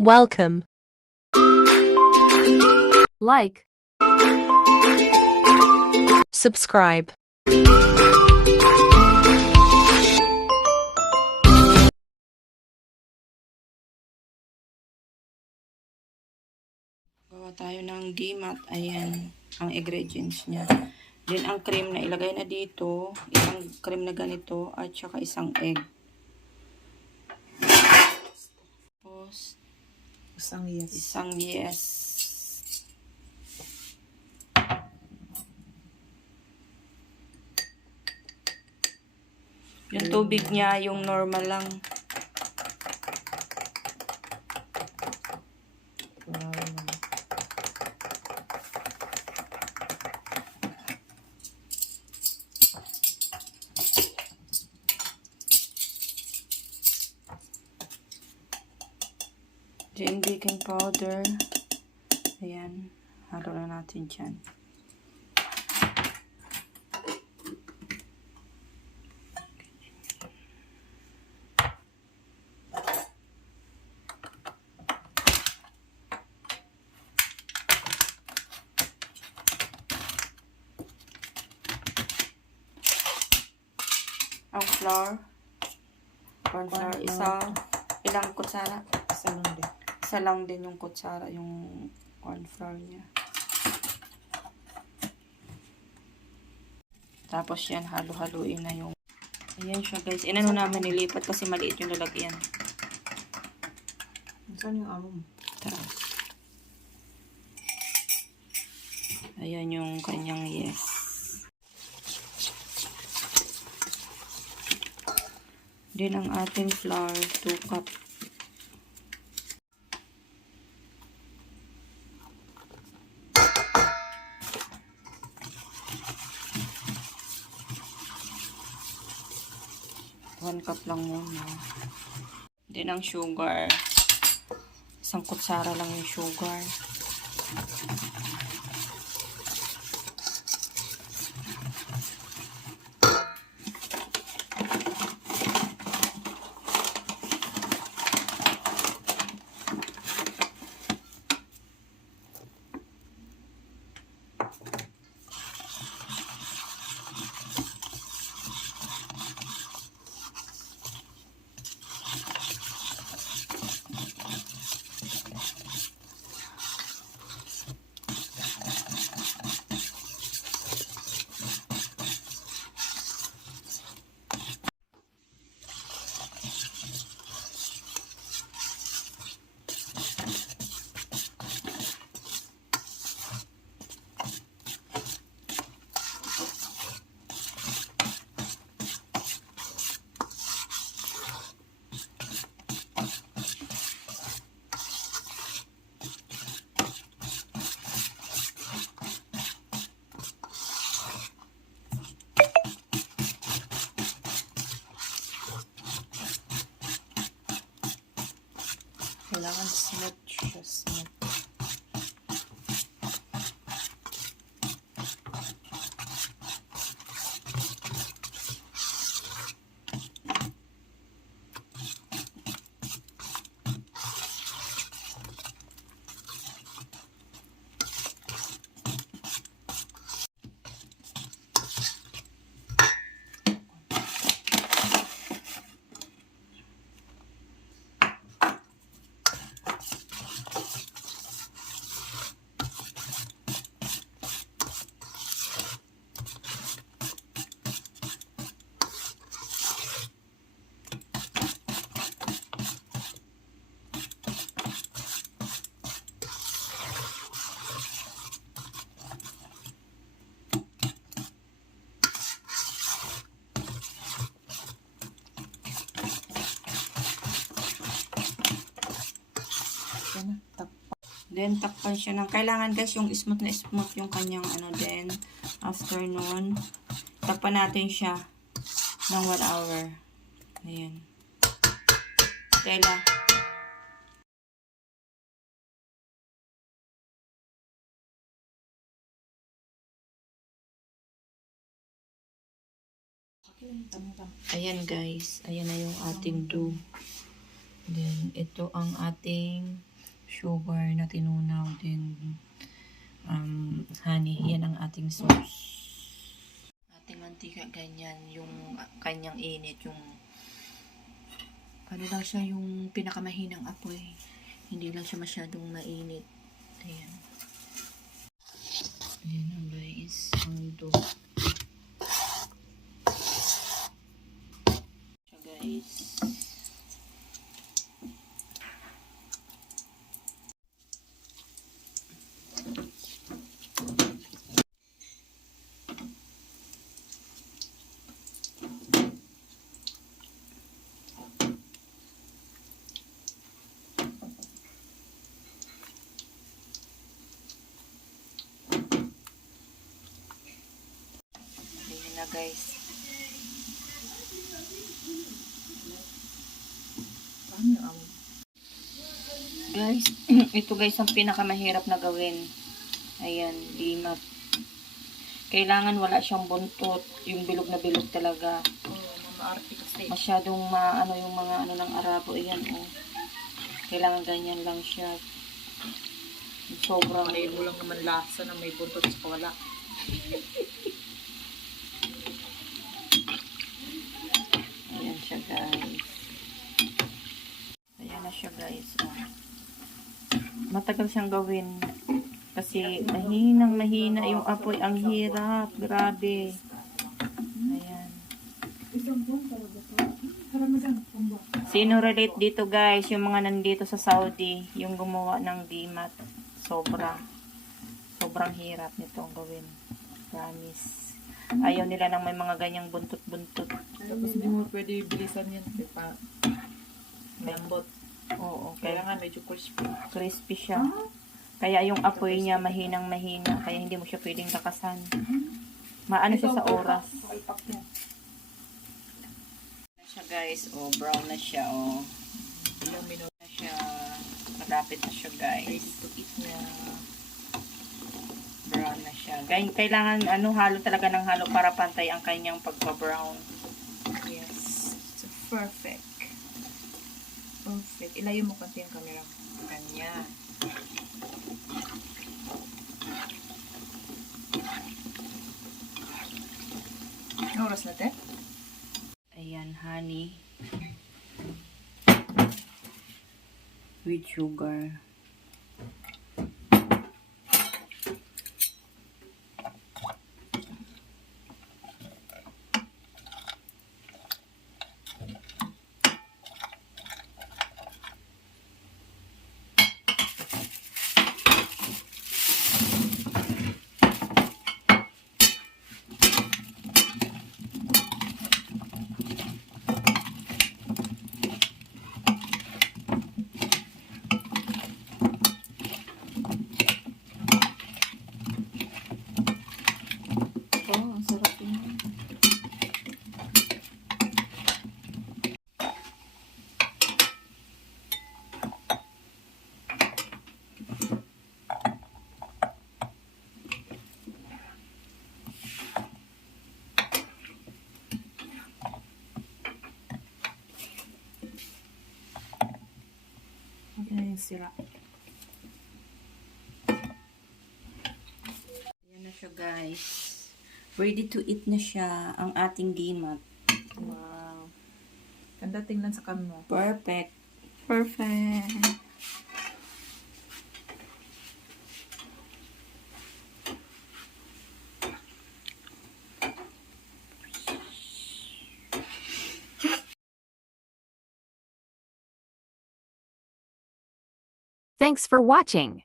Welcome. Like. Subscribe. Gawa tayo ng gimat. Ayan, ang ingredients niya. Then, ang cream na ilagay na dito, isang cream na ganito, at saka isang egg. Tapos, Isang yes. isang yes. Yung tubig niya, yung normal lang. Then, baking powder. Ayan. Halo na natin dyan. Ang flour. Corn flour. Ilang kutsara? Isa lang din. Isa lang din yung kutsara, yung corn flour niya. Tapos yan, halo-haluin na yung... Ayan siya guys. Inano namin nilipat kasi maliit yung lalagyan. Saan yung amo mo? Tapos. Ayan yung kanyang yes. Din ang ating flour, 2 cup. One cup lang muna. Din ang sugar. Isang kutsara lang yung sugar. Kailangan smooth siya. Smooth. Then, takpan siya ng... Kailangan guys, yung smooth na smooth yung kanyang ano. Then, after nun, takpan natin siya ng 1 hour. Ayan. Tela. Ayan guys. Ayan na yung ating dough. Then, ito ang ating sugar na tinunaw din. Honey, yan ang ating sauce. Ating mantika, ganyan. Yung kanyang init, yung ano lang siya, yung pinakamahinang apoy. Hindi lang siya masyadong mainit. Ayan. Ayan na guys, ang dough. Siya guys. Ayan na guys. Ano ang Guys, ito guys ang pinakamahirap na gawin. Ayan, dimat. Kailangan wala siyang buntot. Yung bilog na bilog talaga. maarte kasi. Masyadong maano yung mga ano ng Arabo. Ayan, oh. Kailangan ganyan lang siya. Sobrang Panayin mo lang naman lasa na may buntot sa wala. Ayan siya guys. Ayan na siya guys. Oh. Matagal siyang gawin. Kasi mahinang mahina yung apoy. Ang hirap. Grabe. Ayan. Sino relate dito guys? Yung mga nandito sa Saudi. Yung gumawa ng dimat. Sobrang hirap nitong gawin. Promise. Ayaw nila nang may mga ganyang buntot-buntot. Tapos hindi mo pwede bilisan yan. Pa lambot. Oo. Kailangan medyo crispy. Crispy siya. Kaya yung apoy niya mahinang mahina. Kaya hindi mo siya pwedeng lakasan. Maano siya sa oras. Palpak yan. Siya guys. Oh, brown na siya. Oh. Ilang minuto Na siya. Malapit na siya guys. ready to eat na. Brown na siya. Kailangan halo talaga ng halo para pantay ang kanyang pagka-brown. Yes. So, perfect. Perfect. Ilayo mo konti ang camera. Kanya. Anong oras natin? Ayan, honey. With sugar. Oh, ang sarap yun. Okay na yung sira. Ayan na siya guys. Ready to eat na siya ang ating dimat. Wow. Ganda tingnan sa camera. Perfect. Perfect. Thanks for watching.